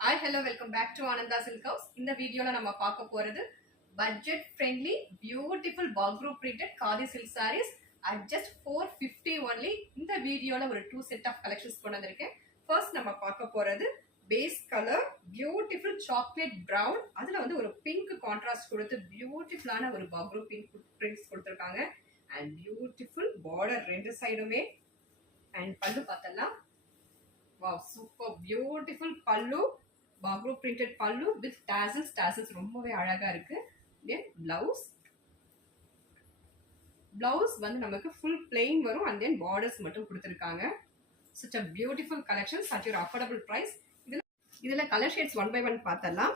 Hi, hello, welcome back to Ananda Silk House. இந்த வீடியோல நம்ம பார்க்க போறது budget friendly beautiful ball group printed khadi silk sarees at just 450 only. இந்த வீடியோல ஒரு 2 set of collections கொண்டு வந்திருக்கேன். First நம்ம பார்க்க போறது base color beautiful chocolate brown. அதுல வந்து ஒரு pink contrast கொடுத்து beautiful-ஆன ஒரு ball group pink prints கொடுத்திருக்காங்க and beautiful border ரெண்டு சைடுமே and பல்லு பார்த்தலாம். Wow, super beautiful pallu, bagru printed pallu with tassels ரொம்பவே அழகா இருக்கு. Then blouse வந்து நமக்கு full plain வரும் and then borders மட்டும் கொடுத்திருக்காங்க. Such a beautiful collection at your affordable price. இதுல color shades one by one பார்த்தலாம்.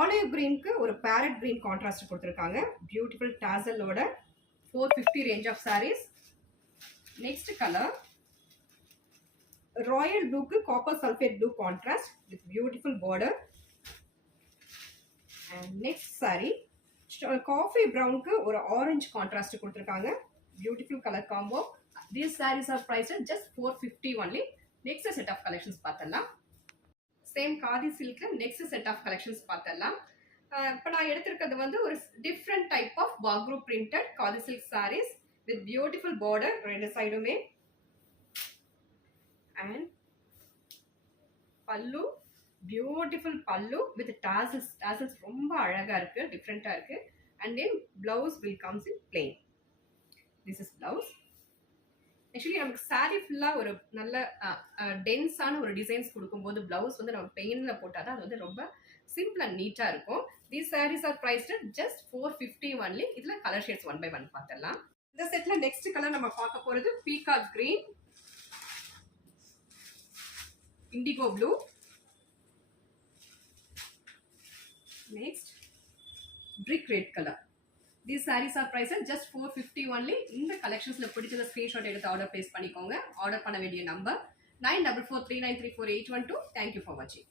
Olive green க்கு ஒரு parrot green contrast கொடுத்திருக்காங்க. Beautiful tassel ஓட 450 range of sarees. Next color royal blue ku copper sulphate blue contrast with beautiful border. And next saree coffee brown ku or orange contrast kuduthirukanga. Beautiful color combo. These sarees are priced at just 450 only. Next set of collections paathalam. Same khadi silk next set of collections paathalam. இப்போ நான் எடுத்திருக்கிறது வந்து ஒரு different type of bagru printed khadi silk sarees with beautiful border ரெண்டு சைடுமே. And pallu beautiful pallu with tassels ரொம்ப அழகா இருக்கு டிஃபரண்டா இருக்கு and then blouse will comes in plain. This is blouse. Actually நமக்கு saree ஃபுல்லா ஒரு நல்ல டென்ஸான ஒரு டிசைன்ஸ் கொடுக்கும்போது blouse வந்து நம்ம பெயின்ல போட்டாதான் அது வந்து ரொம்ப சிம்பிள் அண்ட் நீட்டா இருக்கும். These sarees are priced at just 450 only. இதுல colour shades one by one பார்த்தலாம். இந்த செட்ல நெக்ஸ்ட் கலர் நம்ம பார்க்க போறது peacock green, indigo blue. Next brick red color. These sarees are priced at just 450 only. இந்த collectionsல பிடிச்சத screenshot எடுத்து ஆர்டர் place பண்ணிக்கோங்க. ஆர்டர் பண்ண வேண்டிய number 9443934812. Thank you for watching.